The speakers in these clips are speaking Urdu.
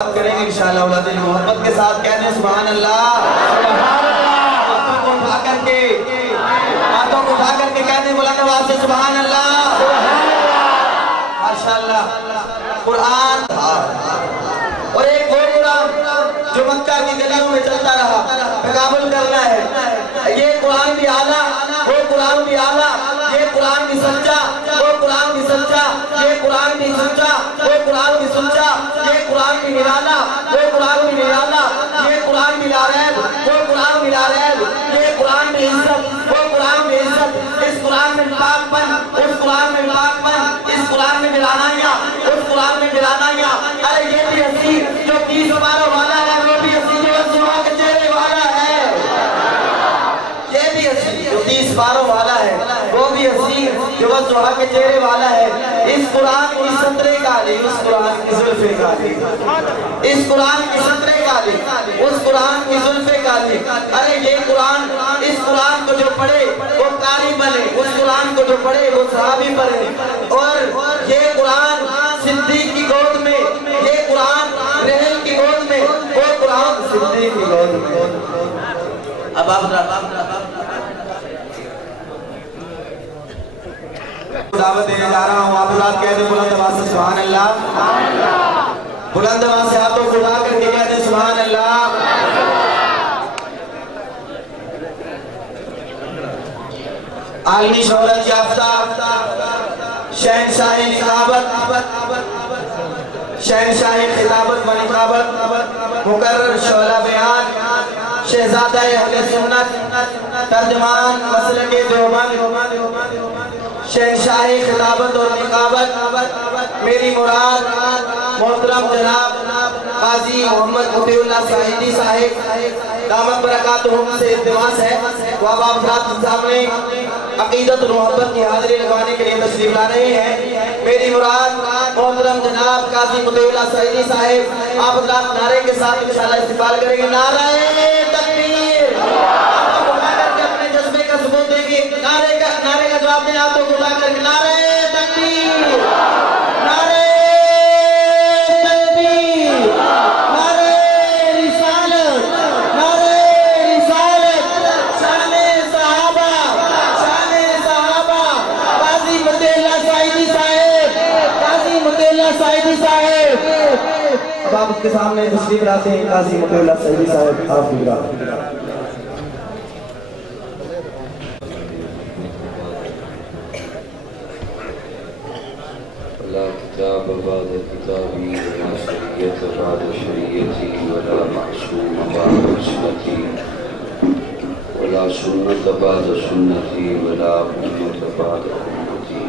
کریں گے انشاءاللہ اولاد محبت کے ساتھ کہتے ہیں سبحان اللہ ہاتھوں کو اٹھا کر کے کہتے ہیں بلند آواز سے سبحان اللہ ماشاءاللہ قرآن اور ایک وہ قرآن جو مکہ کی گلیوں میں چلتا رہا تقابل کرنا ہے یہ قرآن بھی اعلیٰ وہ قرآن بھی اعلیٰ یہ قرآن بھی سچا وہ قرآن بھی سچا یہ قرآن بھی سچا وہ قرآن بھی سچا یہ قرآن بھی نرالا وہ قرآن بھی نرالا یہ قرآن بھی لاریب وہ قرآن بھی لاریب یہ قرآن بھی عزت وہ قرآن بھی عزت اس قرآن میں پاک پن اس قرآن میں پاک پن اس قرآن میں ملانائیاں اس قرآن میں ملانائیاں ارے یہ بھی حسین جو 30 باروں والا ہے وہ بھی حسین جو زما کے چہرے والا ہے یہ بھی حسین جو 30 باروں والا ہے وہ بھی حسین جو زما کے چہرے والا ہے اس قرآن کی سطرے کالی اس قرآن کی زلفے کالی اس قرآن کی سطرے کالی اس قرآن کی زلفے کالی ارے یہ قرآن اس قرآن کو جو پڑھے وہ قاری بنے اس قرآن کو جو پڑھے وہ صحابی بنے اور یہ قرآن صدیق کی گود میں یہ قرآن رحل کی گود میں وہ قرآن صدیق کی گود میں اب آپ دعوت دینے جا رہا ہوں آپ حضرات کہہ دیں بلند آواز سے سبحان اللہ بلند آواز سے ہاتھوں کو اٹھا کر کے کہہ دیں سبحان اللہ عالمی شہرت یافتہ شہنشاہ نقابت شہنشاہ خطابت و نقابت مقرر شعلہ بیان شہزادہ اہل سنت ترجمان مسلک دیوبند شہنشاہ خطابت اور نقابت میری مراد محترم جناب قاضی محمد مطیع اللہ صاحبی صاحب دامت برکاتہم سے التماس ہے وہ اب آپ حضرات سامنے عقیدت و محبت کی حاضری لگوانے کے لیے تشریف لا رہے ہیں میری مراد محترم جناب قاضی مطیع اللہ صاحبی صاحب آپ حضرات نعرے کے ساتھ انشاءاللہ استقبال کریں گے نعرہ تکبیر آپ کو اٹھا کر کے اپنے جذبے کا ثبوت دیں گے نعرے کا جواب دیں آپ کو اٹھا کر کے نعرہ تکبیر نعرہ تکبیر نعرہ رسالت شان صحابہ قاضی مطیع اللہ صاحبی صاحب اب آپ اس کے سامنے تشریف لاتے ہیں قاضی مطیع اللہ صاحبی صاحب آپ بگرا لا كتاب بعد كتابي ولا شريعة بعد شريعتي ولا معصوم بعد عصمتي ولا سنة بعد سنتي ولا أمة بعد أمتي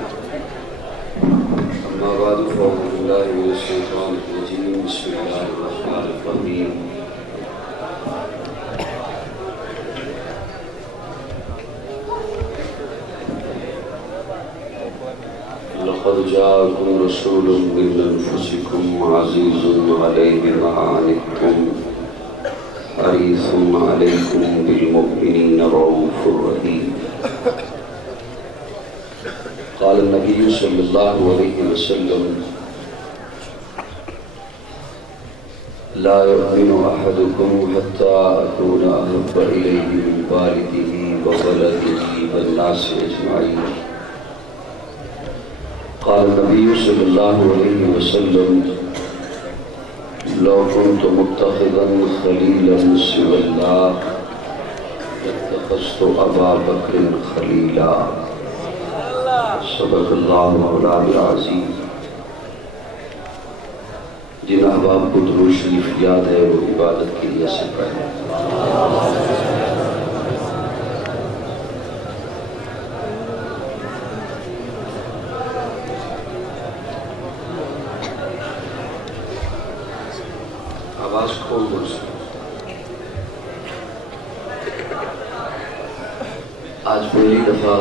أما بعد فأعوذ بالله من الشيطان الرجيم بسم الله الرحمن الرحيم لقد جاءكم رسول من أنفسكم عزيز عليه ما عنتم حريص عليكم بالمؤمنين رؤوف رحيم قال النبي صلى الله عليه وسلم لا يؤمن أحدكم حتى أكون أحب إليه من والده وولده والناس أجمعين قال النبي صلى الله عليه وسلم لو كنت متخذا خليلا سوى الله لاتخذت أبا بكر خليلا صدق الله مولانا العظيم جن احباب کو درود شریف یاد ہے وہ عبادت کے لیے سے پڑھیں آواز کھول دو آج پہلی دفعہ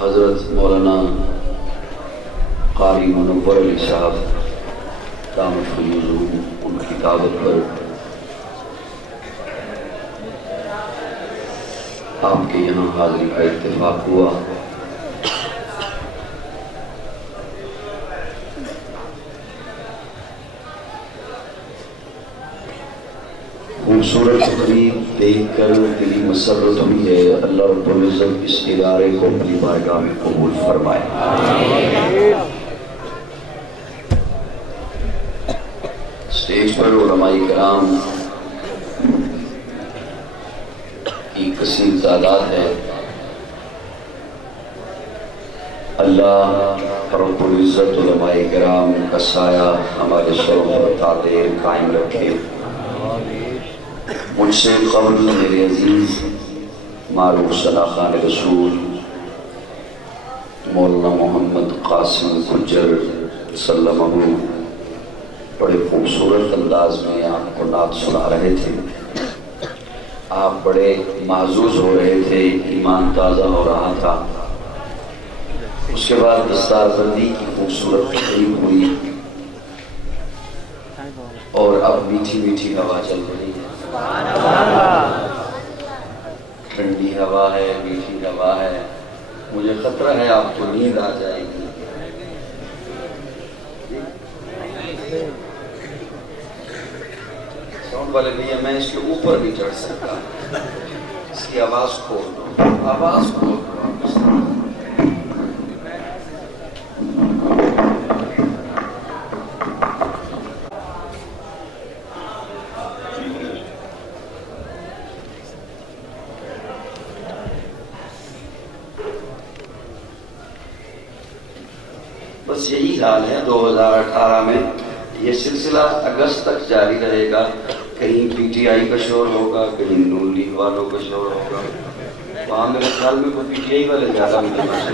حضرت مولانا قاری منور علی صاحب دامت فیوزہم ان کی دعوت پر آپ کے یہاں حاضری کا اتفاق ہوا خوبصورت تقریب دیکھ کر دلی مسرت ہوئی ہے. اللہ رب العزت اس ادارے کو اپنی بارگاہ میں قبول فرمائے. اسٹیج پر علماء کرام کی کثیر تعداد ہے. اللہ رب العزت علماء کرام کا سایہ ہمارے سروں پر تا دیر قائم رکھے. مجھ سے قبل میرے عزیز معروف صلاح خان رسول مولانا محمد قاسم گجر سلمہ بڑے خوبصورت انداز میں آپ کو نعت سنا رہے تھے. آپ بڑے معزوز ہو رہے تھے، ایمان تازہ ہو رہا تھا. اس کے بعد دستار بندی کی خوبصورت تقریب ہوئی اور اب میٹھی میٹھی ہوا چل رہی ہے. ٹھنڈی ہوا ہے، میٹھی ہوا ہے. مجھے خطرہ ہے آپ کو نیند آ جائے گی. ساؤنڈ والے بھیا میں اس کے اوپر نہیں چڑھ سکتا، اس کی آواز کھول دو، آواز کھول دو. بس یہی حال ہے 2018 میں. یہ سلسلہ اگست تک جاری رہے گا. کہیں پی ٹی آئی کا شور ہوگا، کہیں نون لیگ والوں کا شور ہوگا. وہاں میرے خیال میں کوئی پی ٹی آئی والے زیادہ متوجہ.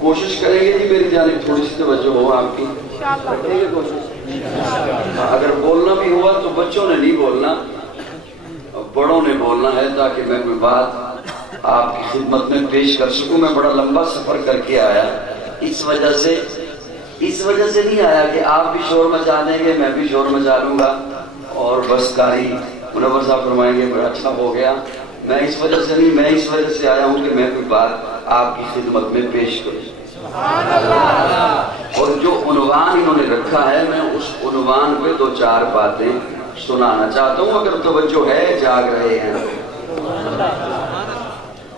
کوشش کریں گے جی میری جانب تھوڑی سی توجہ ہو آپ کی. کریں گے کوشش. اگر بولنا بھی ہوا تو بچوں نے نہیں بولنا، بڑوں نے بولنا ہے، تاکہ میں کوئی بات آپ کی خدمت میں پیش کر سکوں. میں بڑا لمبا سفر کر کے آیا، اس وجہ سے نہیں آیا کہ آپ بھی شور مچا دیں گے میں بھی شور مچا لوں گا اور بس کاری منور صاحب فرمائیں گے بڑا اچھا ہو گیا. میں اس وجہ سے نہیں، میں اس وجہ سے آیا ہوں کہ میں کوئی بات آپ کی خدمت میں پیش کروں. اور جو عنوان انہوں نے رکھا ہے میں اس عنوان پہ 2-4 باتیں سنانا چاہتا ہوں، اگر توجہ ہے. جاگ رہے ہیں.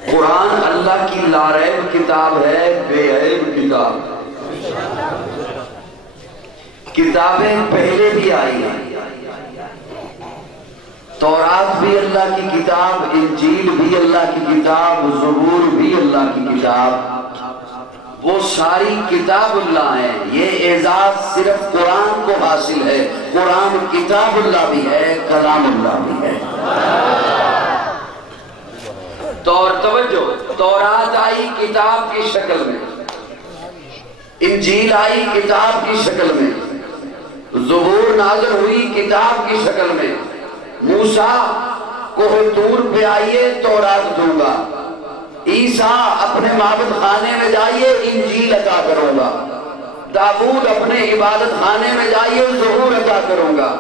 قرآن اللہ کی لاریب کتاب ہے، بے عیب کتاب. کتابیں پہلے بھی آئی ہیں، تورات بھی اللہ کی کتاب، انجیل بھی اللہ کی کتاب، زبور بھی اللہ کی کتاب. وہ ساری کتاب اللہ ہیں. یہ اعزاز صرف قرآن کو حاصل ہے. قرآن کتاب اللہ بھی ہے، کلام اللہ بھی ہے. توجہ، تورات آئی کتاب کی شکل میں، انجیل آئی کتاب کی شکل میں، زبور نازل ہوئی کتاب کی شکل میں. موسیٰ کوہ طور پہ آئیے تورات دوں گا. عیسیٰ اپنے معبد خانے میں جائیے انجیل عطا کروں گا. داؤد اپنے عبادت خانے میں جائیے زبور عطا کروں گا.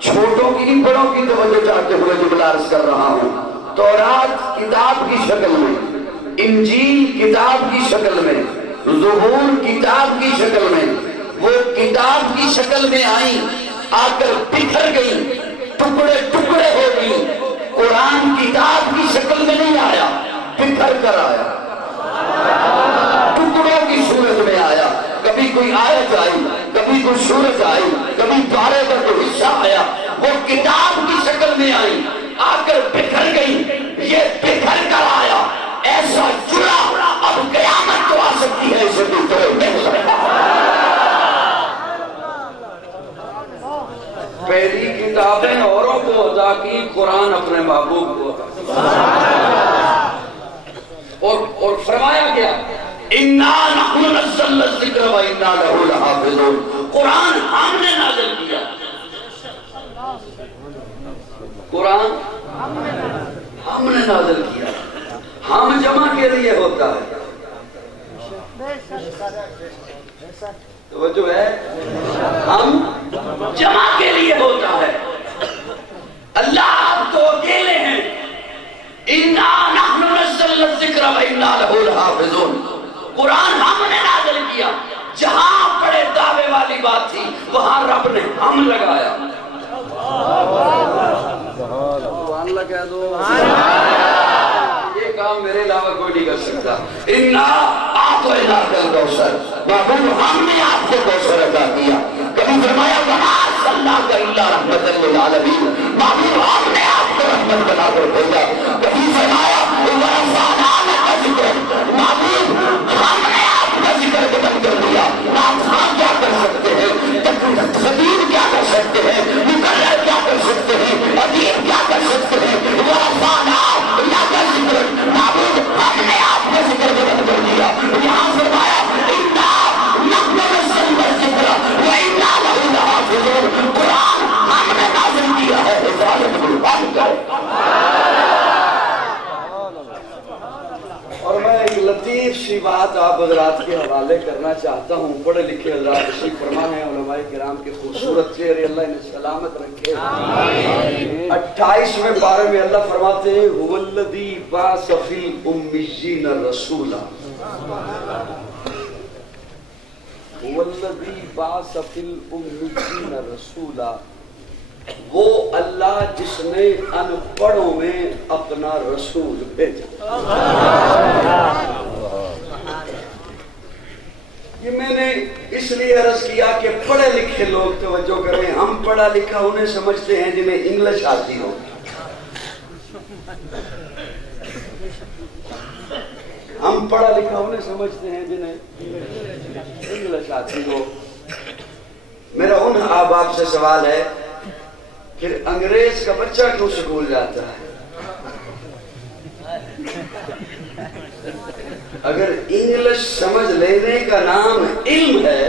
چھوٹوں کی نہیں بڑوں کی توجہ چاہتے ہوئے جملہ عرض کر رہا ہوں. تورات کتاب کی شکل میں، انجیل کتاب کی شکل میں، زبور کتاب کی شکل میں. وہ کتاب کی شکل میں آئی، آ کر بکھر گئی، ٹکڑے ٹکڑے ہو گئی. قرآن کتاب کی شکل میں نہیں آیا، بکھر کر آیا، ٹکڑوں کی صورت میں آیا. کبھی کوئی آیت آئی، کبھی کوئی سورت آئی، کبھی پارے کا کوئی حصہ آیا. وہ کتاب کی شکل میں آئی، آ کر بکھر گئی. یہ بکھر کر آیا، ایسا جڑا اب قیامت تو آ سکتی ہے، اسے کوئی توڑ نہیں سکتا. پہلی کتابیں اوروں کو عطا کی، قرآن اپنے محبوب کو. اور فرمایا گیا اِنَّا نَحْنُ نَزَّلْنَا الذِّكْرَ وَإِنَّا لَهُ لَحَافِظُونَ. قرآن ہم نے نازل کیا، قرآن ہم نے نازل کیا. ہم جمع کے لیے ہوتا ہے. توجہ ہے، ہم جمع کے لیے ہوتا ہے. اللہ آپ تو اکیلے ہیں. اِنَّا نَحْنُ نَزَّلْنَا الذِّكْرَ وَإِنَّا لَهُ لَحَافِظُونَ. قرآن ہم کر سکتا. اِنَّا أَعْطَيْنَاكَ الْكَوْثَرَ، محبوب ہم نے آپ کو کوثر عطا کیا. کبھی فرمایا وَمَا أَرْسَلْنَاكَ إِلَّا رَحْمَةً لِّلْعَالَمِينَ، محبوب ہم نے آپ کو رحمت بنا کر بھیجا. کبھی فرمایا وَرَفَعْنَا لَكَ ذِكْرَكَ، محبوب ہم نے آپ کا ذکر قدم کر دیا. آپ ہم کیا کر سکتے ہیں؟ خطیب کیا کر سکتے ہیں؟ مقرر کیا کر سکتے ہیں؟ ادیب کیا کر سکتے ہیں؟ وَرَفَعْنَا لَكَ ذِكْرَكَ، محبوب ہم نے آپ کا ذکر قدم کر دیا. یہاں فرمایا إِنَّا نَحْنُ نَزَّلْنَا الذِّكْرَ وَإِنَّا لَهُ لَحَافِظُونَ، قرآن ہم نے نازل کیا ہے، حفاظت بالحق کرو. اور میں ایک لطیف سی بات آپ حضرات کے حوالے کرنا چاہتا ہوں. پڑھے لکھے حضرات تشریف فرما ہیں، علماء کرام کے خوبصورت چہرے اللہ انہیں سلامت رکھے. 28ویں پارے میں اللہ فرماتے ہیں هُوَ الَّذِي بَعَثَ فِي الْأُمِّيِّينَ رَسُولًا، هُوَ الَّذِي بَعَثَ فِي الْأُمِّيِّينَ رَسُولًا، وہ اللہ جس نے ان پڑھوں میں اپنا رسول بھیجا. یہ میں نے اس لیے عرض کیا کہ پڑھے لکھے لوگ توجہ کریں. ہم پڑھا لکھا انہیں سمجھتے ہیں جنہیں انگلش آتی ہو. ہم پڑھا لکھا انہیں سمجھتے ہیں جنہیں انگلش آتی ہو. میرا ان احباب سے سوال ہے، پھر انگریز کا بچہ کیوں سکول جاتا ہے؟ اگر انگلش سمجھ لینے کا نام علم ہے،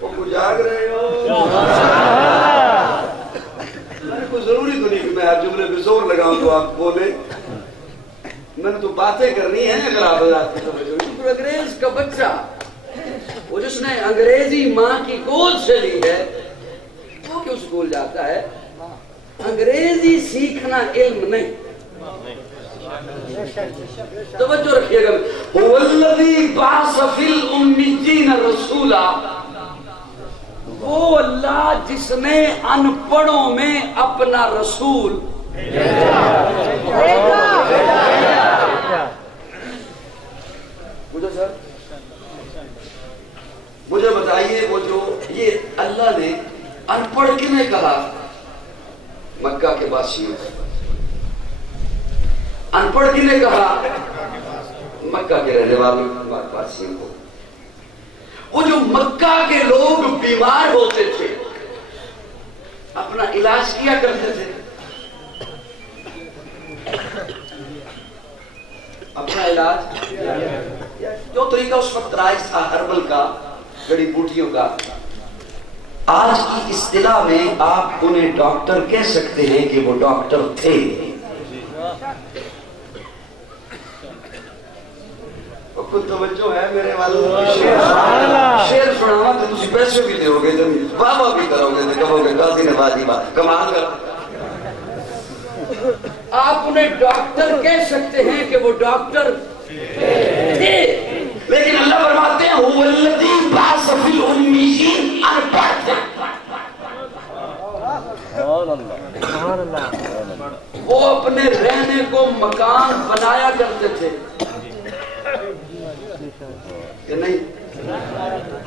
وہ جاگ رہے ہو؟ کوئی ضروری تو نہیں کہ میں آپ جملے پہ زور لگاؤں تو آپ بولے. میں نے تو باتیں کرنی ہے. اگر آپ انگریز کا بچہ، وہ جس نے انگریزی ماں کی گود سے لی ہے، وہ کیوں سکول جاتا ہے؟ انگریزی سیکھنا علم نہیں. توجہ رکھیے گا. هُوَ الَّذِي بَعَثَ فِي الْأُمِّيِّينَ رَسُولًا، وہ اللہ جس نے ان پڑھوں میں اپنا رسول مجھے بتائیے، وہ جو یہ اللہ نے ان پڑھ کنے کہا؟ مکہ کے بادشاہوں. ان پڑھ کنے کہا؟ مکہ کے رہنے والوں بادشاہوں کو. وہ جو مکہ کے لوگ بیمار ہوتے تھے، اپنا علاج کیا کرتے تھے. اپنا علاج جو طریقہ اس وقت رائج تھا، ہربل کا، جڑی بوٹیوں کا. آج کی اصطلاح میں آپ انہیں ڈاکٹر کہہ سکتے ہیں کہ وہ ڈاکٹر تھے. کوئی توجہ ہے میرے والوں؟ شیر سناوا تو تسی پیسے بھی دیو گے، واہ واہ بھی کرو گے، کہو گے قاضی نے بازی بات کمال کر. آپ انہیں ڈاکٹر کہہ سکتے ہیں کہ وہ ڈاکٹر تھے، لیکن اللہ فرماتے ہیں هُوَ الَّذِي بَعَثَ فِي الْأُمِّيِّينَ، ان پڑھ تھے. وہ اپنے رہنے کو مکان بنایا کرتے تھے کہ نہیں؟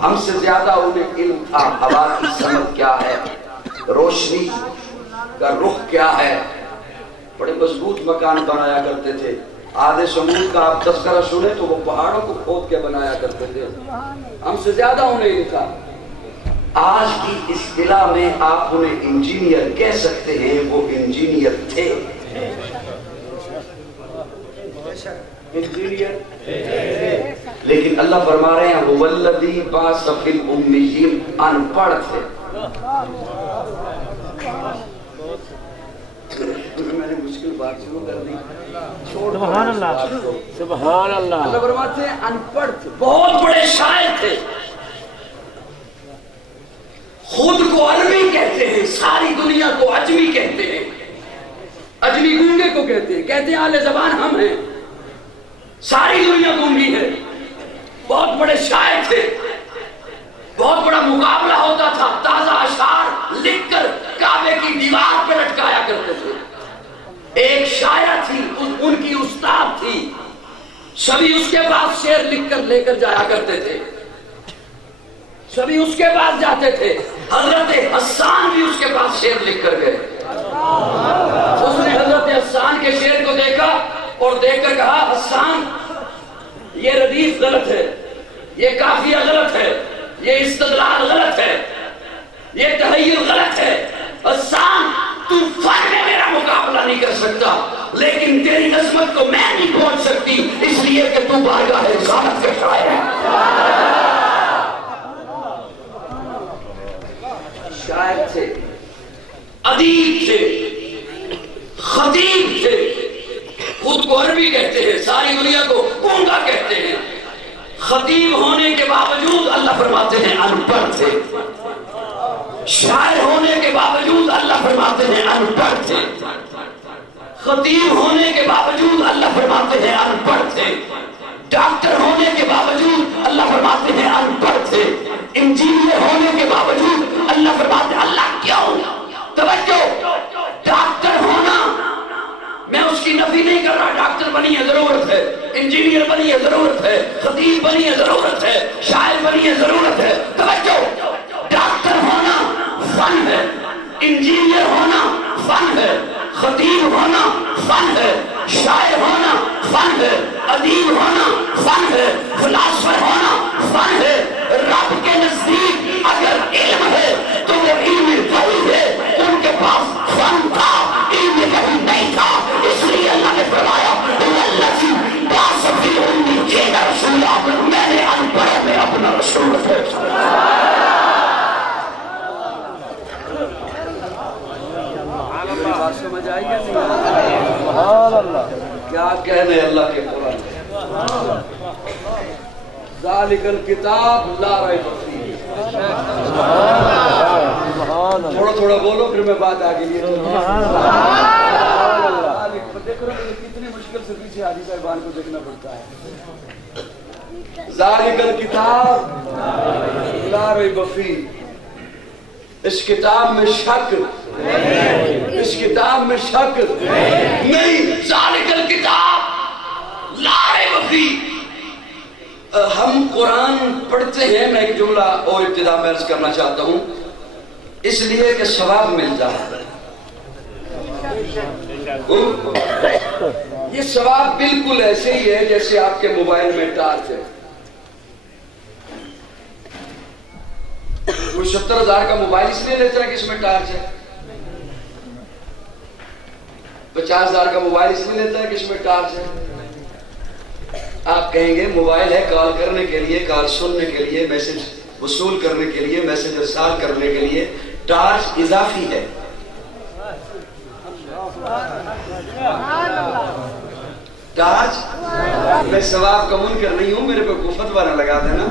ہم سے زیادہ انہیں علم تھا. ہوا کی سمت کیا ہے، روشنی کا رخ کیا ہے. بڑے مضبوط مکان بنایا کرتے تھے. آدھے سمود کا آپ تذکرہ سنیں تو وہ پہاڑوں کو کھود کے بنایا کرتے تھے. ہم سے زیادہ انہیں علم تھا. آج کی اصطلاح میں آپ انہیں انجینئر کہہ سکتے ہیں، وہ انجینئر تھے. انجینئر، لیکن اللہ فرما رہے ہیں هُوَ الَّذِي بَعَثَ فِي الْأُمِّيِّينَ، ان پڑھ تھے. میں نے مشکل بات شروع کر دی. سبحان اللہ، سبحان اللہ. اللہ فرماتے ہیں ان پڑھ تھے، بہت بڑے شاعر تھے. خود کو عربی کہتے ہیں، ساری دنیا کو اجمی کہتے ہیں. اجمی گونگے کو کہتے ہیں اہل زبان ہم ہیں. ساری دنیا گونگی ہے. بہت بڑے شاعر تھے. بہت بڑا مقابلہ ہوتا تھا. تازہ اشعار لکھ کر کعبے کی دیوار پہ لٹکایا کرتے تھے. ایک شاعر سبھی اس کے پاس شعر لکھ کر لے کر جایا کرتے تھے، سبھی اس کے پاس جاتے تھے۔ حضرت حسان بھی اس کے پاس شعر لکھ کر گئے۔ اس نے حضرت حسان کے شعر کو دیکھا اور دیکھ کر کہا حسان یہ ردیف غلط ہے، یہ قافیہ غلط ہے، یہ استدلال غلط ہے، یہ تحیر غلط ہے۔ حسان تو فن میں میرا مقابلہ نہیں کر سکتا، لیکن تیری نظمت کو میں نہیں پہنچ سکتی، اس لیے کہ تو بارگاہ رسالت کا شاعر ہے۔ شاعر تھے، ادیب تھے، خطیب تھے، خود کو عربی کہتے ہیں، ساری دنیا کو گونگا کہتے ہیں۔ خطیب ہونے کے باوجود اللہ فرماتے ہیں ان پڑھ تھے، شاعر ہونے کے باوجود اللہ فرماتے ہیں ان پڑھ تھے، خطیب ہونے کے باوجود اللہ فرماتے ہیں ان پڑھ تھے، ڈاکٹر ہونے کے باوجود اللہ فرماتے ہیں ان پڑھ تھے، انجینئر ہونے کے باوجود اللہ فرماتے ہیں اللہ کیوں؟ توجہ، ڈاکٹر ہونا میں اس کی نفی نہیں کر رہا، ڈاکٹر بنی ہے ضرورت ہے، انجینئر بنی ہے ضرورت ہے، خطیب بنی ہے ضرورت ہے، شاعر بنی ہے ضرورت ہے۔ توجہ، ڈاکٹر ہونا فن ہے، انجینئر ہونا فن ہے، خطیب ہونا فن ہے، شاعر ہونا فن ہے، ادیب ہونا فن ہے، فلاسفر ہونا فن ہے۔ رب کے نزدیک اگر علم ہے تو وہ علم الہی ہے، ان کے پاس فن تھا، علم الہی نہیں تھا، اس لیے اللہ نے فرمایا میں نے ان پڑھ میں اپنا رسول بھیجا۔ بات سمجھ آئی ہے سبحان اللہ، کیا کہنے اللہ کے قرآن، ذالک الکتاب لا ریب فیہ۔ تھوڑا تھوڑا بولو پھر میں بات آگے لیے دیکھ رہے ہیں کتنی مشکل سے پیچھے حاجی صاحبان کو دیکھنا پڑتا ہے۔ ذالک الکتاب لا ریب فیہ، اس کتاب میں شک، اس کتاب میں شک نہیں، ذالک الکتاب لا ریب فیہ۔ ہم قرآن پڑھتے ہیں، میں ایک جملہ اور ابتدا میں عرض کرنا چاہتا ہوں، اس لیے کہ ثواب ملتا ہے۔ یہ ثواب بالکل ایسے ہی ہے جیسے آپ کے موبائل میں ٹارچ ہے۔ کوئی 70,000 کا موبائل اس لیے لیتا ہے کہ اس میں ٹارچ ہے، 50,000 کا موبائل اس لیے لیتا ہے کہ اس میں ٹارچ ہے۔ آپ کہیں گے موبائل ہے کال کرنے کے لیے، کال سننے کے لیے، میسج وصول کرنے کے لیے، میسج ارسال کرنے کے لیے، ٹارچ اضافی ہے۔ ٹارچ میں ثواب کا منکر نہیں ہوں، میرے پہ فتویٰ نہ لگا دینا،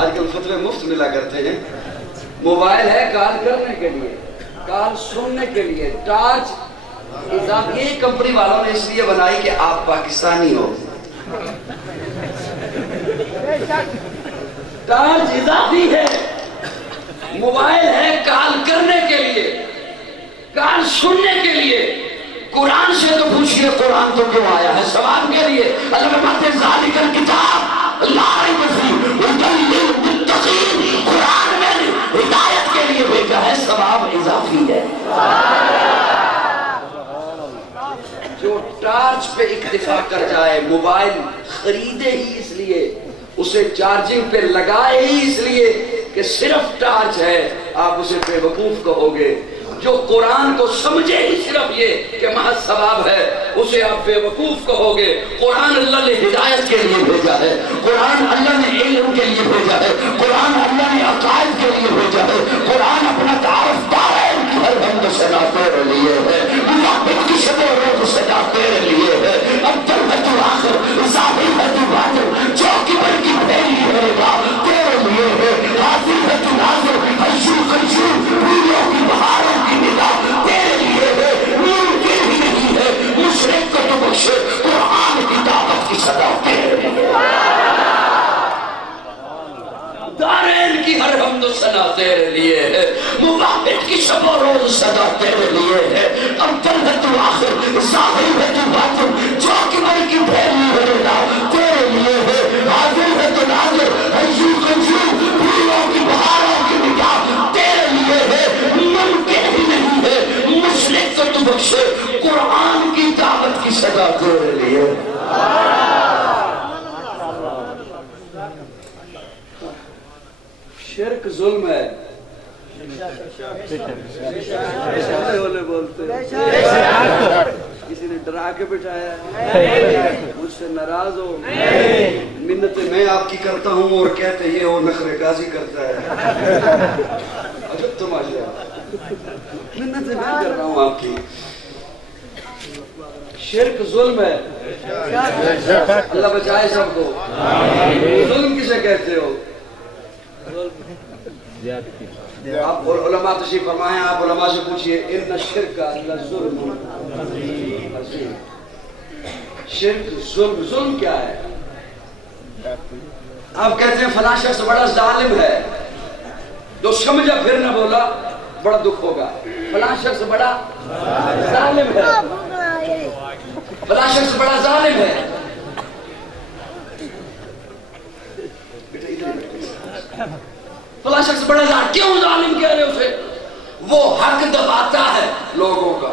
آج کل فتوے مفت ملا کرتے ہیں۔ موبائل ہے کال کرنے کے لیے، کال سننے کے لیے، ٹارچ اضافی۔ یہ کمپنی والوں نے اس لیے بنائی کہ آپ پاکستانی ہو۔ ٹارچ اضافی ہے، موبائل ہے کال کرنے کے لیے، کال سننے کے لیے۔ قرآن سے تو پوچھئے قرآن تو کیوں آیا ہے؟ ثواب کے لیے۔ اللہ فرماتے ہیں ذالک الکتاب لا ریب فیہ ھدی للمتقین، قرآن میں ہدایت کے لیے بھیجا ہے، ثواب اضافی ہے۔ جو ٹارچ پہ اکتفا کر جائے، موبائل خریدے ہی اس لیے، اسے چارجنگ پہ لگائے ہی اس لیے کہ صرف ٹارچ ہے، آپ اسے بے وقوف کہو گے۔ جو قرآن کو سمجھے ہی صرف یہ کہ محض ثواب ہے، اسے آپ بے وقوف کہو گے۔ قرآن اللہ نے ہدایت کے لیے بھیجا ہے، قرآن اللہ نے علم کے لیے بھیجا ہے، قرآن اللہ نے عقائد کے لیے بھیجا ہے، قرآن اپنا تعارف دارین کی ہر بند سنا تیرے لیے ہے، موحد کی شب و روز سنا تیرے لیے ہے، ابتر ہے تو آخر، ظاہر ہے تو باطن، چوکی پر کی پھیلی ہے تیرے لیے ہے، حاضر ہے تو ناظر، حیشو قیشو پھولوں کی بہاروں کی نگاہ تیرے لیے ہے، نور کے ہی نہیں ہے، مشرق کو تو بخشے، قرآن کی دعوت کی صدا تیرے لیے دارین کی ہر حمد و ثنا تیرے لیے ہے، موحد کی شب و روز صدا تیرے لیے ہے، ابتر ہے تو آخر، ظاہر ہے تو باطن، چوکی پر کی پھیلی ہے تیرے لیے پھولوں کی بہاروں کی نگاہ تیرے لیے ہے، ممکن ہی نہیں ہے مشرک کو تو بخشے، قرآن کی دعوت کی صدا تیرے لیے۔ شرک ظلم ہے، بولتے کسی نے ڈرا کے بٹھایا مجھ سے ناراض ہو، منتیں میں آپ کی کرتا ہوں اور کہتے یہ وہ نخرے قاضی کرتا ہے، عجب تماشا، منتیں میں کر رہا ہوں آپ کی۔ شرک ظلم ہے، اللہ بچائے سب کو۔ ظلم کسے کہتے ہو؟ آپ علماء تشریف فرمائیں، آپ علماء سے پوچھئے ان الشرک لظلم عظیم۔ شرک ظلم کیا ہے؟ آپ کہتے ہیں فلاں شخص بڑا ظالم ہے، جو سمجھا پھر نہ بولا بڑا دکھ ہوگا۔ فلاں شخص بڑا ظالم ہے، فلاں شخص بڑا ظالم ہے۔ فلاں شخص بڑا ظالم، کیوں ظالم کہہ رہے اسے؟ وہ حق دباتا ہے لوگوں کا،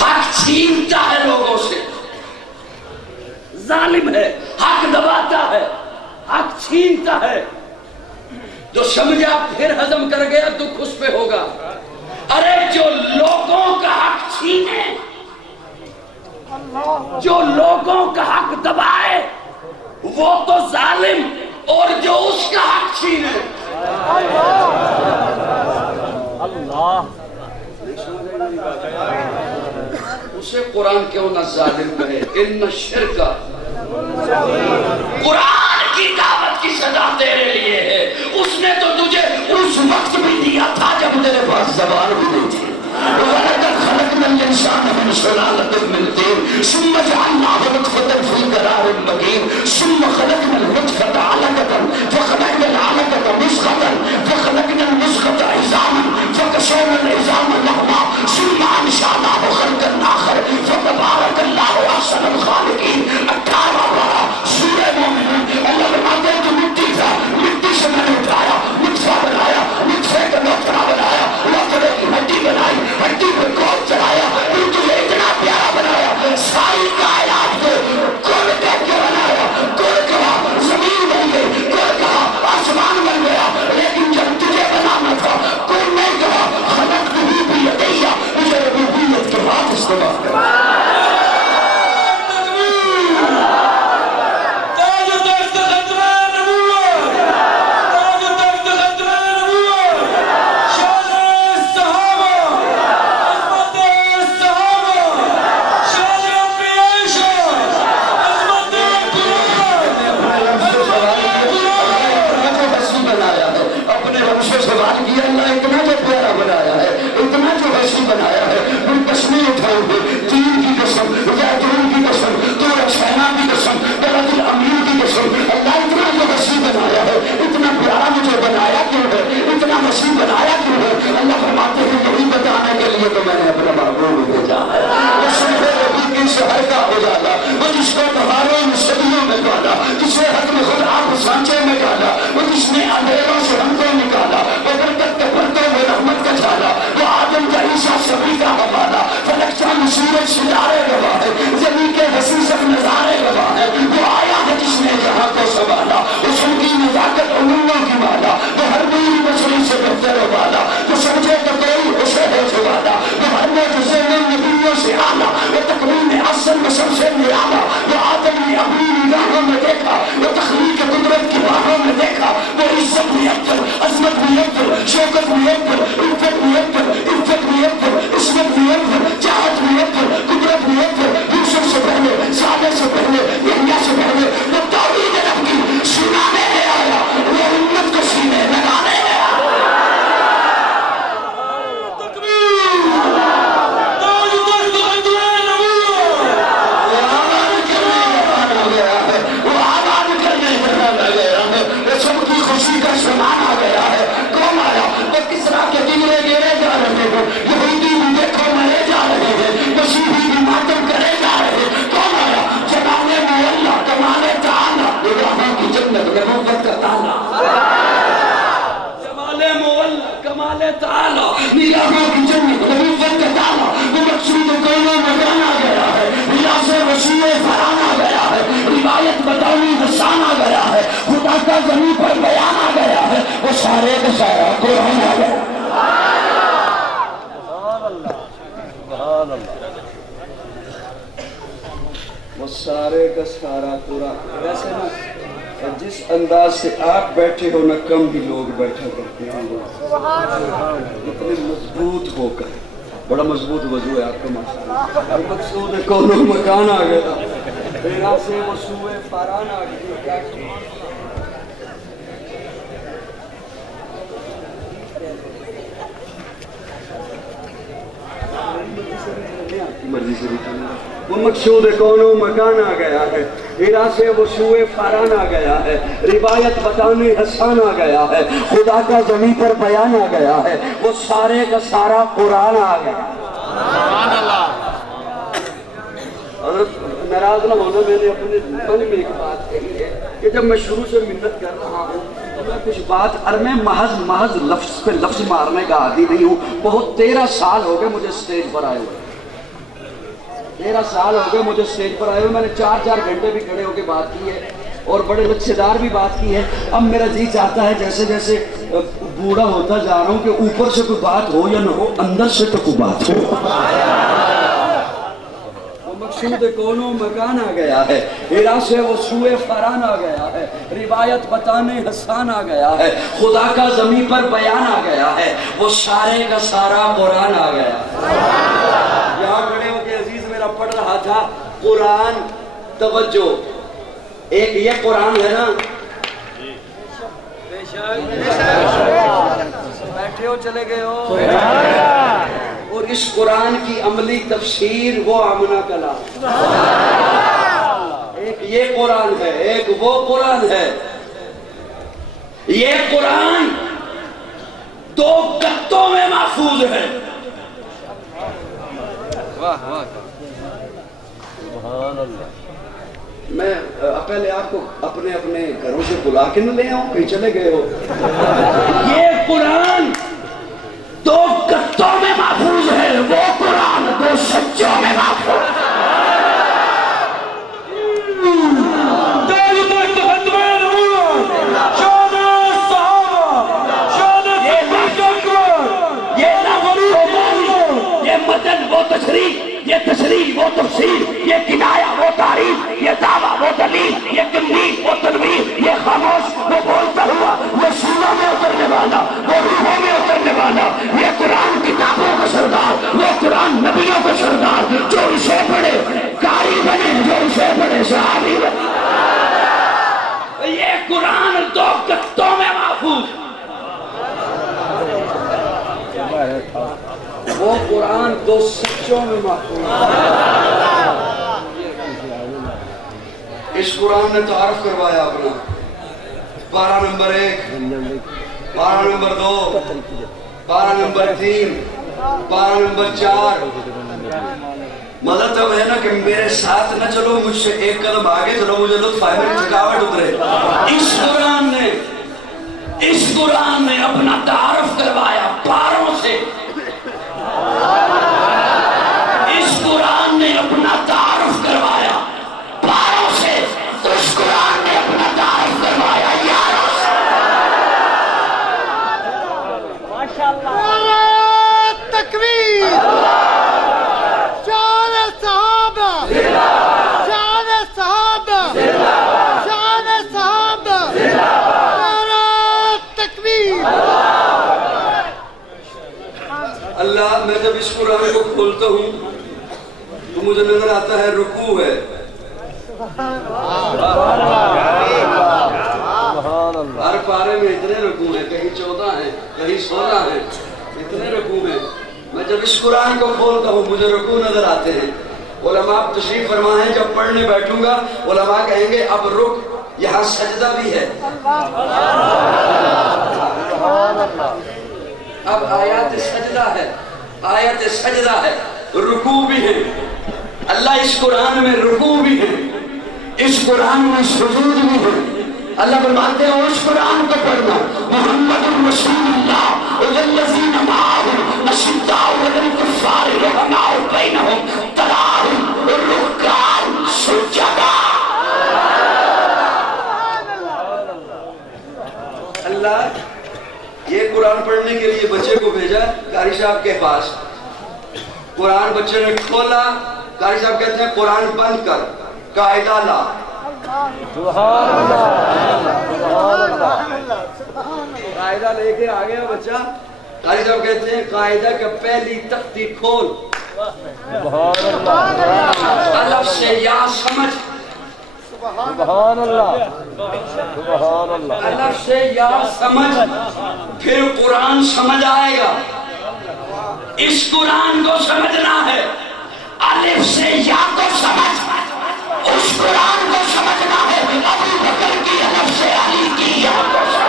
حق چھینتا ہے لوگوں سے، ظالم ہے، حق دباتا ہے، حق چھینتا ہے۔ جو سمجھا پھر ہضم کر گیا دکھ اس پہ ہوگا۔ ارے جو لوگوں کا حق چھینے، جو لوگوں کا حق دبائے وہ تو ظالم، اور جو اس کا حق چھینے اللہ، اسے قرآن کیوں نہ ظالم کہے؟ ان الشرک، قرآن کی دعوت کی صدا تیرے لیے ہے۔ اس نے تو تجھے اس وقت بھی دیا تھا جب تیرے پاس زبان بھی نہیں تھی۔ وَلَقَدْ خَلَقْنَا الْإِنسَانَ مِنْ سُلَالَةٍ مِنْ طِينٍ ثُمَّ جَعَلْنَاهُ نُطْفَةً فِي قَرَارٍ مَكِينٍ ثُمَّ خَلَقْنَا النُّطْفَةَ عَلَقَةً فَخَلَقْنَا الْعَلَقَةَ مُضْغَةً فَخَلَقْنَا الْمُضْغَةَ عِظَامًا فَكَسَوْنَا الْعِظَامَ لَحْمًا ثُمَّ أَنشَأْنَاهُ خَلْقًا آخَرَ فَتَبَارَكَ اللَّهُ أَحْسَنُ الْخَالِقِينَ۔ 18 بارہ سورہ مومنون، اللہ فرماتے ہیں تو مٹی تھا، مٹی سے میں نے اٹھایا، نطفہ بنایا، نطفے کا نطفہ بنایا، نطفے کی ہڈی بنائی، ہڈی پہ گوشت چڑھایا، پھر تجھے اتنا پیارا بنایا، ساری کائنات کو کل کہہ کے بنایا۔ کل کہا زمین بن گئی، کل کہا آسمان بن گیا، لیکن جب تجھے بنانا تھا کل نہیں کہا خلقتہ بیدیہ، مجھے ربوبیت کے ہاتھ استعمال کرا۔ خوشی کا سامان آ گیا ہے، کون آیا؟ وہ کس طرح کے کا زمین پر بیان آ گیا ہے وہ سارے کا سارا قرآن آ گیا. وہ سارے کا سارا قرآن. ویسے نا جس انداز سے آپ بیٹھے ہو نہ کم بھی لوگ بیٹھا کرتے ہیں اتنے مضبوط ہو کر. بڑا مضبوط وضو ہے آپ کا ماشاءاللہ. اور مقصود کون مکان آ گیا میرا سے وہ سوئے فاران آ گئی. مرضی سے وہ مقصود کونو مکان آ گیا ہے. ہیرا سے وہ سوئے فاران آ گیا ہے. روایت بتانے حسان آ گیا ہے. خدا کا زمین پر بیان آ گیا ہے وہ سارے کا سارا قرآن آ گیا. ناراض نہ ہونا میں نے اپنے من میں ایک بات کہی ہے کہ جب میں شروع سے منت کر رہا ہوں تو میں کچھ بات میں محض لفظ پہ لفظ مارنے کا عادی نہیں ہوں. بہت 13 سال ہو گئے مجھے سٹیج پر آئے ہوئے. 13 سال ہو گئے مجھے سٹیج پر آئے ہوئے. میں نے 4 گھنٹے بھی کھڑے ہو کے بات کی ہے اور بڑے لچھے دار بھی بات کی ہے. اب میرا جی چاہتا ہے جیسے جیسے بوڑھا ہوتا جا رہا ہوں کہ اوپر سے کوئی بات ہو یا نہ ہو اندر سے تو کوئی بات ہو. مقصود کونو مکان آ گیا ہے. ہیرا سے وہ سوئے فاران آ گیا ہے. روایت بتانے حسان آ گیا ہے. خدا کا زمین پر بیان آ گیا ہے وہ سارے کا سارا قرآن آ گیا. یہاں کھڑے ہو کے عزیز میرا پڑھ رہا تھا قرآن. توجہ ایک یہ قرآن ہے نا بیٹھے ہو چلے گئے ہو اور اس قرآن کی عملی تفسیر وہ آمنہ کلام. ایک یہ قرآن ہے ایک وہ قرآن ہے. یہ قرآن 2 گتوں میں محفوظ ہے. میں پہلے آپ کو اپنے گھروں سے بلا کے نہ لے آؤں کہیں چلے گئے ہو. یہ قرآن 2 گتوں میں محفوظ ہے. وہ قرآن 2 سچوں میں محفوظ ہے. یہ متن وہ تشریح یہ تشریح وہ تفسیر یہ کنایا وہ تعریف یہ دعویٰ وہ دلیل یہ تنویر وہ تنویر یہ خاموش وہ بولتا ہوا وہ سینوں میں اترنے والا وہ روحوں میں اترنے والا. یہ قرآن کتابوں کا سردار وہ قرآن نبیوں کا سردار جو اسے پڑھے قاری بنے جو اسے پڑھے صحابی بنے. یہ قرآن 2 گتوں میں محفوظ. وہ قرآن 2 سچوں میں محفوظ. اس قرآن نے تعارف کروایا اپنا. پارہ نمبر 1 پارہ نمبر 2 پارہ نمبر 3 پارہ نمبر 4. مطلب ہے نا کہ میرے ساتھ نہ چلو مجھ سے 1 قدم آگے چلو مجھے لطف آئے میری تھکاوٹ اترے. اس قرآن نے اپنا تعارف کروایا پاروں سے. اس قرآن نے اپنا تعارف کروایا پاروں سے. اس قرآن نے اپنا تعارف کروایا یاروں سے. ماشاءاللہ تکبیر. شان صحابہ شان صحابہ شان صحابہ تکبیر. اللہ میں جب اس قرآن کو کھولتا ہوں تو مجھے نظر آتا ہے رکوع ہے. ہر پارے میں اتنے رکوع ہیں کہیں 14 ہیں کہیں 16 ہیں اتنے رکوع ہیں. میں جب اس قرآن کو کھولتا ہوں مجھے رکوع نظر آتے ہیں. علماء تشریف فرما ہے جب پڑھنے بیٹھوں گا علماء کہیں گے اب رک یہاں سجدہ بھی ہے. اب آیات سجدہ ہے رکوع بھی ہے. اللہ اس قرآن میں رکوع بھی ہے اس قرآن میں سجود بھی ہے. اللہ فرماتے ہیں اس قرآن کو پڑھنا. محمد رسول اللہ والذین معہ اشداء علی الکفار رحماء بینہم تراہم رکعا سجدا. یہ قرآن پڑھنے کے لیے بچے کو بھیجا قاری صاحب کے پاس. قرآن بچے نے کھولا, قاری صاحب کہتے ہیں قرآن بند کر, قاعدہ لا. قاعدہ لے کے آ گیا بچہ. قاری صاحب کہتے ہیں قاعدہ کا پہلی تختی کھول, الف سے یا سمجھ, سبحان اللہ, سبحان اللہ, الف سے یا سمجھ, پھر قرآن سمجھ آئے گا. اس قرآن کو سمجھنا ہے, الف سے یا کو سمجھ, اس قرآن کو سمجھنا ہے. ابو بکر کی الف سے علی کی یا کو سمجھ.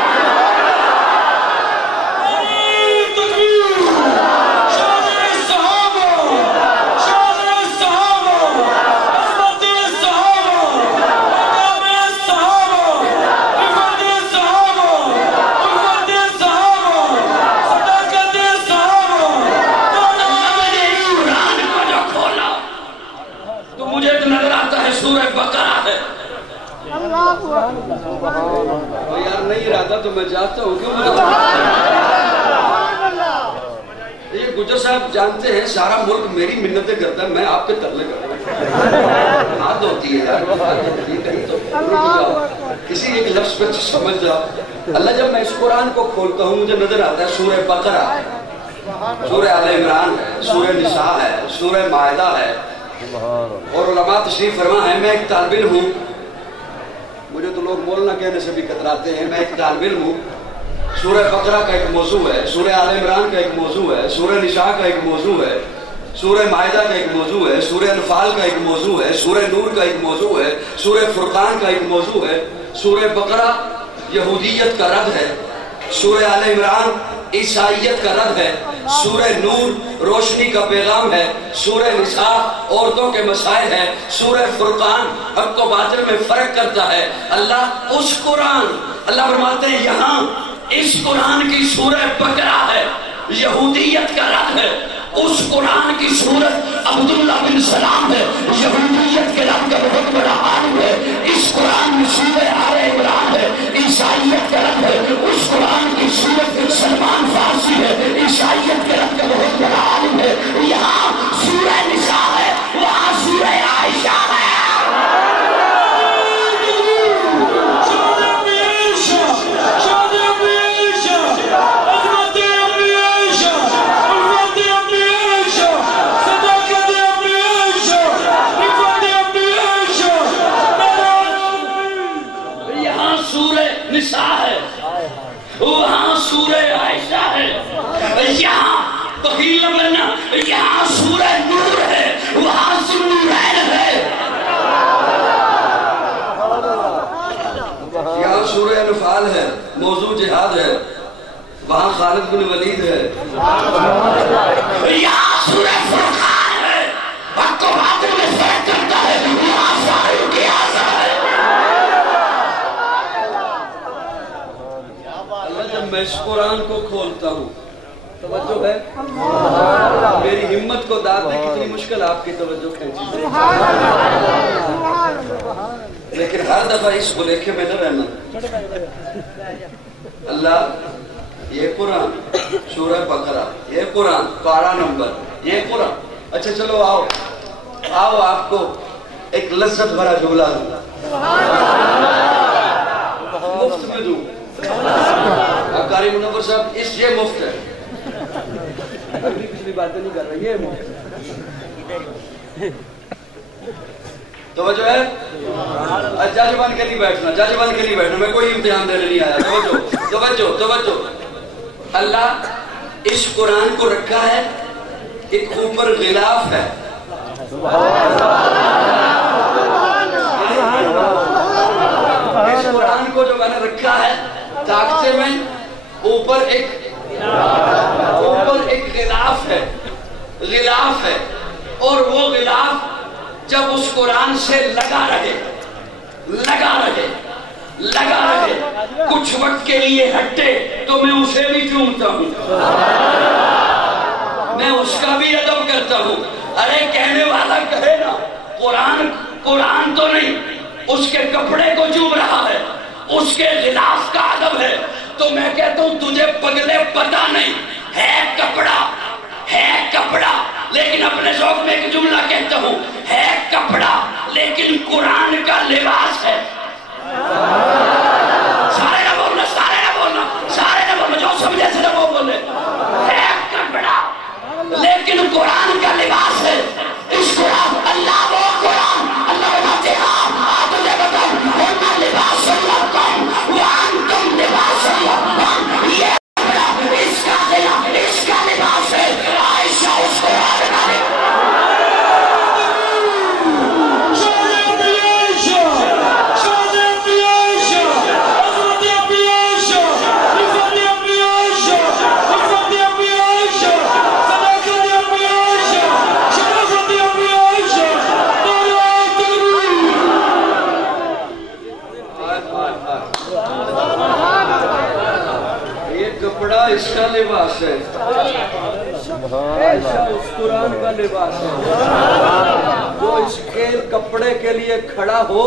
یار نہیں رہتا تو میں جاتا ہوں, کیوں یہ گجر صاحب جانتے ہیں سارا ملک میری منتیں کرتا ہے, میں آپ کے ترلے کرتا ہوں. حد ہوتی ہے یار, کسی ایک لفظ پر سمجھ جاؤ. اللہ جب میں اس قرآن کو کھولتا ہوں مجھے نظر آتا ہے سورہ بقرہ ہے, سورہ آل عمران ہے, سورہ نساء ہے, سورہ مائدہ ہے. اور علماء تشریف فرما ہے, میں ایک طالب علم ہوں, مجھے تو لوگ مولانا کہنے سے بھی کتراتے ہیں, میں ایک طالب علم ہوں. سورہ بقرہ کا ایک موضوع ہے, سورہ آل عمران کا ایک موضوع ہے, سورہ نساء کا ایک موضوع ہے, سورہ مائدہ کا ایک موضوع ہے, سورہ انفال کا ایک موضوع ہے, سورہ نور کا ایک موضوع ہے, سورہ فرقان کا ایک موضوع ہے. سورہ بقرہ یہودیت کا رد ہے, سورہ آل عمران عیسائیت کا رد ہے, سورہ نور روشنی کا پیغام ہے, سورہ نساء عورتوں کے مسائل ہے, سورہ فرقان حق و باطل میں فرق کرتا ہے. اللہ اس قرآن, اللہ فرماتے ہیں یہاں اس قرآن کی سورہ بقرہ ہے, یہودیت کا رد ہے. اس قرآن کی سورت عبداللہ بن سلام ہے, یہودیت کے رد کا بہت بڑا عالم ہے. اس قرآن میں سورہ آل عمران ہے, عیسائیت کا رد ہے. اس قرآن کی سورت سلمان فارسی ہے, عیسائیت کے رد کا بہت بڑا عالم ہے. یہاں سورہ نساء ہے, وہاں سورہ عائشہ ہے. وہاں سورہ عائشہ ہے, یہاں بخیل نہ بننا, یہاں سورہ نور ہے, وہاں ذوالنورین ہے. یہاں سورہ انفال ہے, موضوع جہاد ہے, وہاں خالد بن ولید ہے. یہاں سورہ فرقان ہے, حق و باطل میں فرق کرتا ہے, وہاں فاروق اعظم ہے. میں اس قرآن کو کھولتا ہوں, توجہ ہے, میری ہمت کو داد ہے, کتنی مشکل آپ کی توجہ کھینچی, لیکن ہر دفعہ اس بلیکھے میں نہ رہنا. اللہ یہ قرآن سورہ بقرہ, یہ قرآن پارہ نمبر, یہ قرآن. اچھا چلو آؤ آؤ, آپ کو ایک لذت بھرا جملہ دوں, مفت میں دوں. قاری منور صاحب اس یہ مفت ہے, پچھلی باتیں نہیں کر رہی, یہ مفت. توجہ ہے, جج بن کے نہیں بیٹھنا, جج بن کے نہیں بیٹھنا, میں کوئی امتحان دینے نہیں آیا. توجہ توجہ توجہ. اللہ اس قرآن کو رکھا ہے, ایک اوپر غلاف ہے, اس قرآن کو جو میں نے رکھا ہے طاقتے میں اوپر ایک غلاف ہے, غلاف ہے, اور وہ غلاف جب اس قرآن سے لگا رہے کچھ وقت کے لیے ہٹے تو میں اسے بھی چومتا ہوں, میں اس کا بھی ادب کرتا ہوں. ارے کہنے والا کہے نا قرآن تو نہیں, اس کے کپڑے کو چوم رہا ہے, اس کے غلاف کا ادب ہے. تو میں کہتا ہوں تجھے پگلے پتا نہیں ہے کپڑا لیکن اپنے ذوق میں ایک جملہ کہتا ہوں ہے کپڑا لیکن قرآن کا لباس ہے. سارے نہ بولنا جو سمجھے صرف وہ بولے. ہے کپڑا لیکن قرآن کا لباس ہے. اس قرآن اللہ وہ قرآن اللہ بتاتے ہیں تجھے بتاؤں قرآن لباس اللہ کون وہاں تم لباس اللہ یہ کپڑا اس کا لباس ہے. عائشہ اس کو اس کا لباس ہے. عائشہ اس قرآن کا لباس ہے. جو اس کے کپڑے کے لیے کھڑا ہو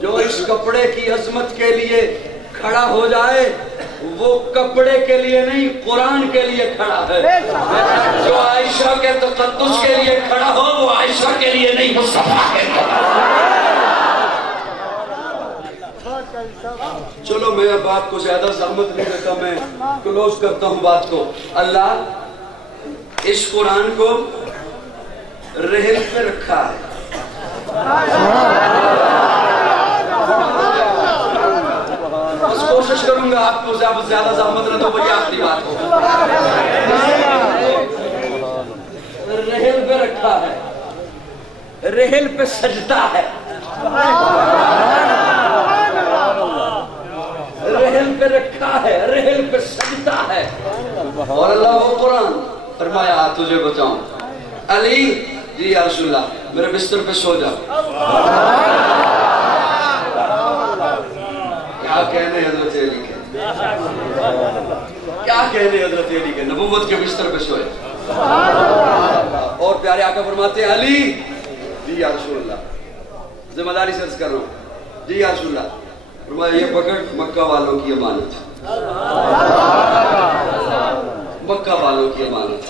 جو اس کپڑے کی عظمت کے لیے کھڑا ہو جائے وہ کپڑے کے لیے نہیں قرآن کے لیے کھڑا ہے. جو عائشہ کے تقدس کے لیے کھڑا ہو وہ عائشہ کے لیے نہیں مصطفیٰ کے لیے. چلو میں بات کو زیادہ زحمت نہیں دیتا میں کلوز کرتا ہوں بات کو. اللہ اس قرآن کو رحل پہ رکھا ہے. بس کوشش کروں گا آپ کو زیادہ زحمت نہ دو بھئی آخری بات کو. رحل پہ رکھا ہے رحل پہ سجدہ ہے رحل پہ رکھا ہے رحل پہ سجدہ ہے. اور اللہ وہ قرآن فرمایا تجھے بتاؤں علی جی یا رسول اللہ میرے بستر پہ سو جا. کیا کہنے حضرت علی کے نبوت کے بستر پہ سوئے. اور پیارے آقا فرماتے ہیں علی جی یا رسول اللہ ذمہ داری سے عرض کر رہا ہوں جی یا رسول اللہ فرمایا یہ پکڑ مکہ والوں کی امانت مکہ والوں کی امانت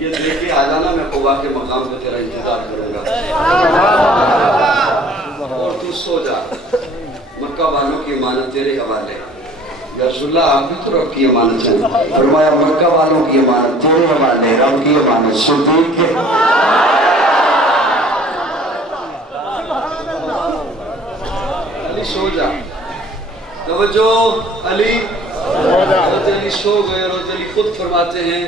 یہ لے کے آ جانا میں قبا کے مقام پہ تیرا انتظار کروں گا اور تو سو جا. مکہ والوں کی امانت تیرے حوالے. یا رسول اللہ آپ بھی تو رب کی امانت ہے. فرمایا مکہ والوں کی امانت تیرے حوالے رب کی امانت صدیق کے. سو جا توجہ علی. حضرت علی سو گئے اور حضرت علی خود فرماتے ہیں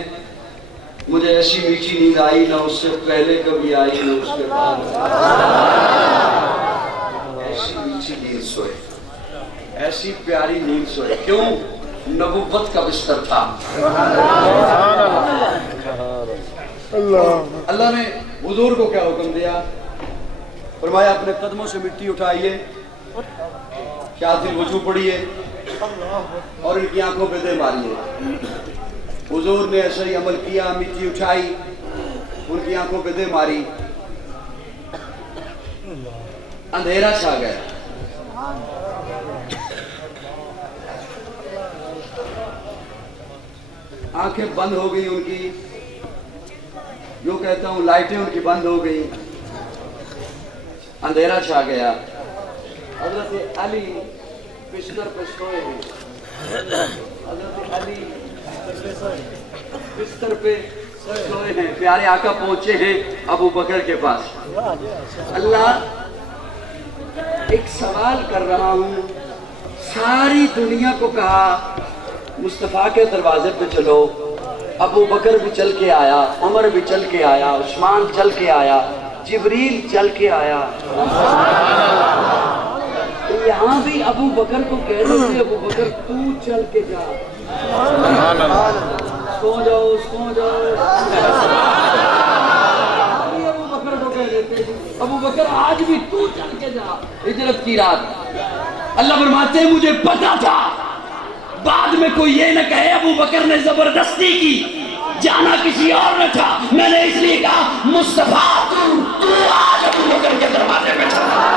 مجھے ایسی میٹھی نیند آئی نہ اس سے پہلے کبھی آئی نہ اس کے بعد. ایسی میٹھی نیند سوئے ایسی پیاری نیند سوئے. کیوں؟ نبوت کا بستر تھا. اللہ نے حضور کو کیا حکم دیا؟ فرمایا اپنے قدموں سے مٹی اٹھائیے شاہد الوجو پڑھیے اور ان کی آنکھوں پہ دے ماریے. حضور نے ایسا ہی عمل کیا مٹی اٹھائی ان کی آنکھوں پہ دے ماری. اندھیرا چھا گیا. آنکھیں بند ہو گئی ان کی. جو کہتا ہوں لائٹیں ان کی بند ہو گئی. اندھیرا چھا گیا. حضرت علی بستر پہ سوئے ہیں. حضرت علی بستر پہ سوئے ہیں. پیارے آقا پہنچے ہیں ابو بکر کے پاس. اللہ ایک سوال کر رہا ہوں. ساری دنیا کو کہا مصطفیٰ کے دروازے پہ چلو. ابو بکر بھی چل کے آیا عمر بھی چل کے آیا عثمان چل کے آیا جبریل چل کے آیا. یہاں بھی ابو بکر کو کہہ رہے تھے ابو بکر تو چل کے جا. سو جاؤ ابو بکر کو کہہ رہے تھے ابو بکر آج بھی تو چل کے جا. ہجرت کی رات اللہ فرماتے ہیں مجھے پتا تھا بعد میں کوئی یہ نہ کہے ابو بکر نے زبردستی کی جانا کسی اور نہ تھا. میں نے اس لیے کہا مصطفیٰ تو آج ابو بکر کے دروازے پہ چلا.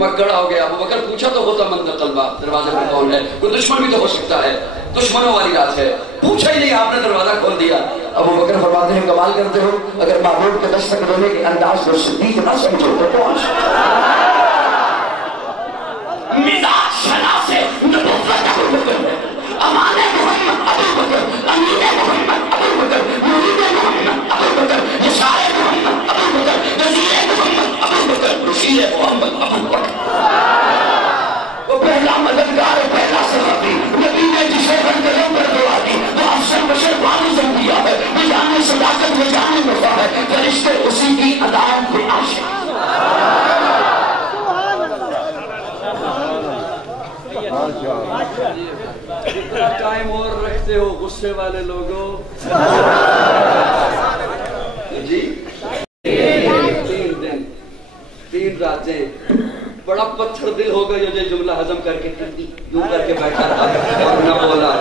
میں کھڑا ہو گیا. ابو بکر پوچھا تو ہوتا من قلبہ, دروازے پر کون ہے؟ کوئی دشمن بھی تو ہو سکتا ہے, دشمنوں والی رات ہے. پوچھا ہی نہیں, آپ نے دروازہ کھول دیا. ابو بکر فرماتے ہیں کمال کرتے ہو, اگر محبوب کے دستک دینے کے انداز کو صدیق نہ سمجھو تو کون؟ مزاج شنا سے نبوت ابو بکر ہے, امان محمد ابو بکر, امین محمد ابو بکر, مرید محمد ابو بکر, یسار محمد ابو بکر, وزیر محمد ابو بکر, رشید محمد ابو بکر. وہ پہلا مددگار, پہلا صحابی, نبی نے جسے بندروں پر دعا دی, وہ افسر بشر بارز انبیاء ہے, وہ جان صداقت, وہ جان وفا ہے, فرشتے اسی کی عدالت پہ عاشق. کتنا ٹائم اور رکھتے ہو غصے والے لوگوں؟ جی 3 دن 3 راتیں. بڑا پتھر دل ہوگا جو جملہ ہضم کر کے یوں کر کے بیٹھا تھا اور نہ بولا.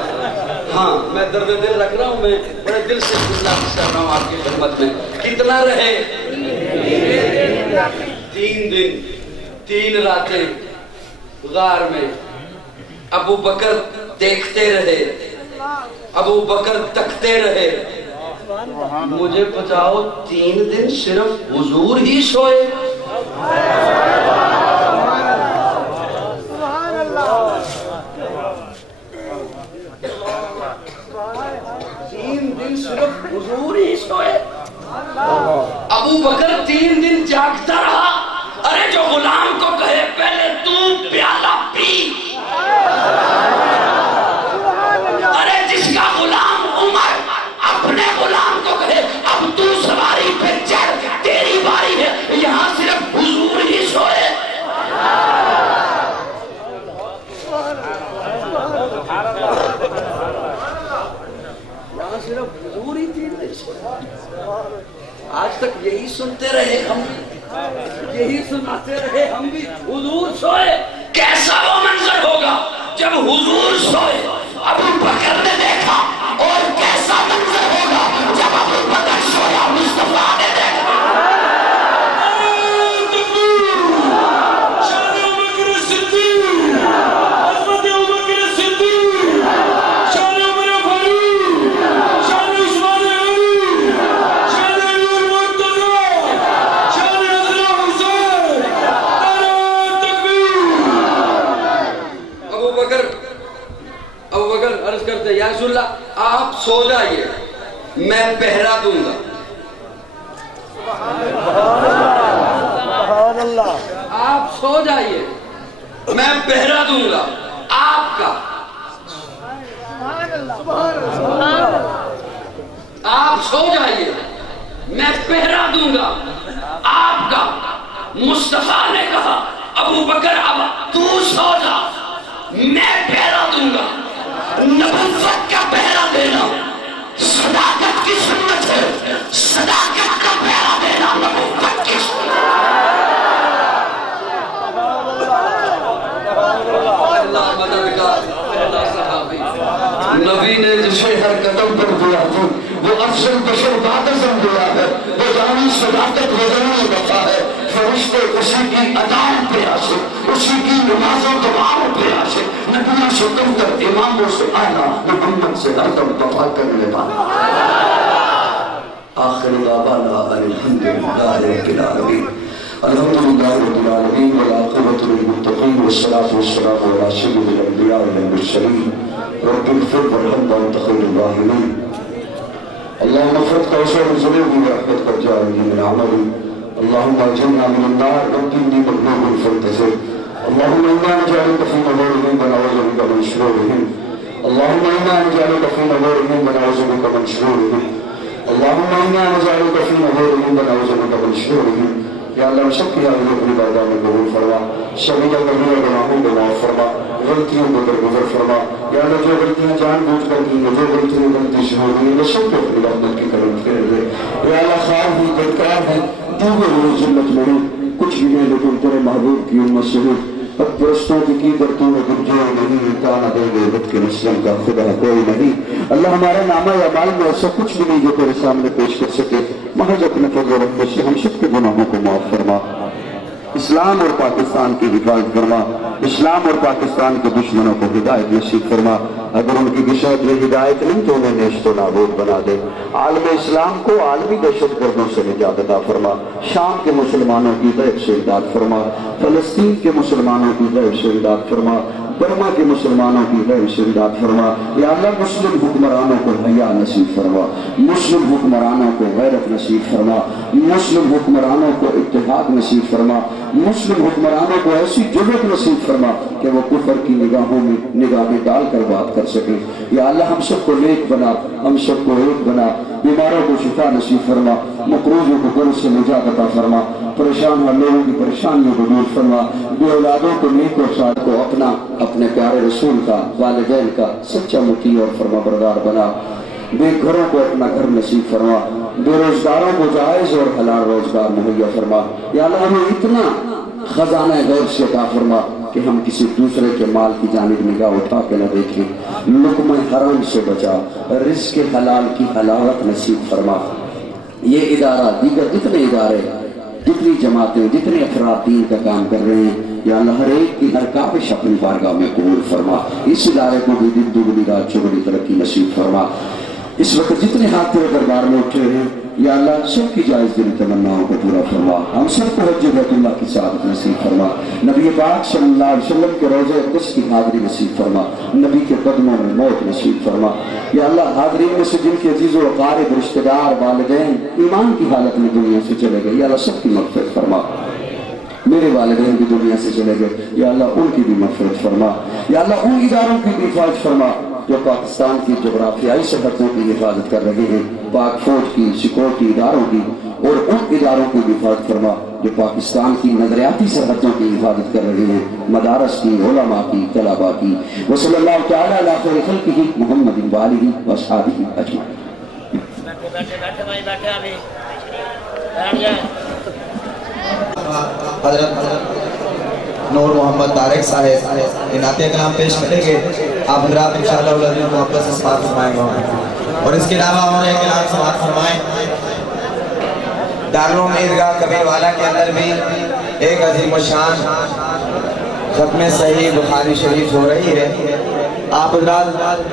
ہاں میں درد دل رکھ رہا ہوں, میں بڑے دل سے جملہ کر رہا ہوں آپ کی خدمت میں. کتنا رہے؟ 3 دن 3 راتیں غار میں. ابو بکر دیکھتے رہے, ابو بکر تکتے رہے. مجھے بتاؤ 3 دن صرف حضور ہی سوئے؟ 3 دن صرف حضور ہی سوئے. ابو بکر 3 دن جاگتا رہا. ارے جو غلام کو کہے پہلے تو پیالہ پی, ارے جس کا غلام عمر اپنے غلام کو کہے اب تو سواری پہ چڑھ, تیری باری ہے, یہاں صرف حضور ہی سوئے. یہاں صرف حضور ہی 3 دن سوئے. آج تک یہی سنتے رہے ہم بھی, یہی سناتے رہے ہم بھی, حضور سوئے. کیسا وہ منظر ہوگا جب حضور سوئے ابو بکر نے دیکھا, اور کیسا منظر ہوگا جب ابو بکر سویا مصطفیٰ نے دیکھا. شان ابو بکر صدیق, عظمت ابو بکر صدیق, شان عمر فاروق, شان عثمان غنی, شان علی المرتضی, شان حسن حسین. نعرہ تکبیر. ابو بکر عرض کرتے یا رسول اللہ آپ سو جائیے, میں پہرا دوں گا. آپ سو جائیے, میں پہرا دوں گا آپ کا. آپ سو جائیے, میں پہرا دوں گا آپ کا. مصطفیٰ نے کہا ابو بکر اب تو سو جا, میں پہرا دوں گا. نبوت کا پہرا دینا صداقت کی سنت ہے, صداقت کا پہرا دینا نبوت کی سنت ہے. اللہ مددگار, اللہ صحابی. نبی نے جسے ہر قدم پر دیا تھا وہ افضل بشر بعد ازم دیا ہے, وہ جانی صداقت وہ جانی وفا ہے. فرشتے اسی کی عدالت پہ آشے, اسی کی نمازوں دعاؤں پہ آشے. نبیوں سے کم تر, اماموں سے اعلیٰ, محمد سے ہردم وفا کرنے والا. آخر دعوانا الحمدللہ رب العالمین. الحمدللہ رب العالمین والعاقبۃ للمتقین والصلاۃ والسلام علی سید الانبیاء والمرسلین. رب اغفر وارحم وانت خیر الراحمین. اللهم اغفر توسع ذنوبي برحمتك وجعلني من عملي. اللهم اجرنا من النار وقني مغلوب فانتصر. اللهم انا نجعلك في نظورهم ونعوذ بك من شرورهم. اللهم انا نجعلك في نظورهم ونعوذ بك من شرورهم. اللهم انا نجعلك في نظورهم ونعوذ بك من شرورهم. یا اللہ سب کی حاضر اپنی بارگاہ میں قبول فرما, شبیدہ کرنے گناہوں کو معاف فرما, غلطیوں کو درگزر فرما. یا اللہ جو غلطیاں جان بوجھ کر کی, جو غلطیاں غلطی سے ہو گئی, وہ سب کو اپنی رحمت کی کرم پھیر دے. یا اللہ خواب ہی بدکار ہیں, دیگر وہ ذمت لڑی, کچھ بھی نہیں لیکن تیرے محبوب کی امت سے اب پرستوں کی کرتوں میں کچھ جو نہیں کانا دے گے بد کے مسلم کا خدا کوئی نہیں. اللہ ہمارا نامہ اعمال میں ایسا کچھ بھی نہیں جو تیرے سامنے پیش کر سکے. محض اپنے فضل و رحمت سے ہم سب کے گناہوں کو معاف فرما. اسلام اور پاکستان کی حفاظت فرما، اسلام اور پاکستان کے دشمنوں کو ہدایت نصیب فرما، اگر ان کی قسمت میں ہدایت نہیں تو انہیں نیست و نابود بنا دے، عالم اسلام کو عالمی دہشت گردوں سے نجات عطا فرما، شام کے مسلمانوں کی غیب سے امداد فرما، فلسطین کے مسلمانوں کی غیب سے امداد فرما، برما کے مسلمانوں کی غیب سے امداد فرما، یا اللہ مسلم حکمرانوں کو حیا نصیب فرما، مسلم حکمرانوں کو غیرت نصیب فرما، مسلم حکمرانوں کو اتحاد نصیب فرما، مسلم حکمرانوں کو ایسی جرأت نصیب فرما کہ وہ کفر کی نگاہوں میں نگاہیں ڈال کر بات کر سکیں، یا اللہ ہم سب کو نیک بنا، ہم سب کو ایک بنا، بیماروں کو شفا نصیب فرما، مقروضوں کو قرض سے نجات عطا فرما، پریشان لوگوں کی پریشانیوں کو دور فرما، بے اولادوں کو نیک اور صالح کو اپنے پیارے رسول کا، والدین کا سچا مطیع اور فرما بردار بنا، بے گھروں کو اپنا گھر نصیب فرما، بے روزگاروں کو جائز اور حلال روزگار مہیا فرما، یا اللہ ہمیں اتنا خزانہ غیب سے عطا فرما کہ ہم کسی دوسرے کے مال کی جانب نگاہ اٹھا کے نہ دیکھیں، لقمہ حرام سے بچا، رزق حلال کی حلاوت نصیب فرما، یہ ادارہ دیگر جتنے ادارے، جتنی جماعتیں، جتنے افراد دین کا کام کر رہے ہیں، یا اللہ ہر ایک کی ہر کاوش اپنی بارگاہ میں قبول فرما، اس ادارے کو بھی دن دگنی رات چگنی ترقی نصیب فرما، اس وقت جتنے ہاتھ تیرے دربار میں اٹھے ہیں یا اللہ سب کی جائز دلی تمناؤں کو پورا فرما، ہم سب کو حج بیت اللہ کی سعادت نصیب فرما، نبی پاک صلی اللہ علیہ وسلم کے روضہ اقدس کی حاضری نصیب فرما، نبی کے قدموں میں موت نصیب فرما، یا اللہ حاضرین میں سے جن کے عزیز و اقارب، رشتہ دار، والدین ایمان کی حالت میں دنیا سے چلے گئے، یا اللہ سب کی مغفرت فرما، میرے والدین بھی دنیا سے چلے گئے، یا اللہ ان کی بھی مغفرت فرما، یا اللہ ان اداروں کی بھی حفاظت فرما جو پاکستان کی جغرافیائی سرحدوں کی حفاظت کر رہے ہیں، پاک فوج کی، سیکورٹی اداروں کی، اور ان اداروں کی بھی حفاظت فرما جو پاکستان کی نظریاتی سرحدوں کی حفاظت کر رہے ہیں، مدارس کی، علماء کی، طلباء کی، وصلی اللہ تعالیٰ علی خیر خلقہ محمد وآلہ واصحابہ اجمعین۔ حضرت نور محمد طارق صاحب انعطیہ کلام پیش کریں گے، آپ حضرات انشاءاللہ العزیز محبت سے سماعت فرمائیں گے، اور اس کے علاوہ ہمارے کلام سماعت فرمائیں۔ دارالعلوم عیدگاہ کبیر والا کے اندر بھی ایک عظیم الشان ختم صحیح بخاری شریف ہو رہی ہے، آپ حضرات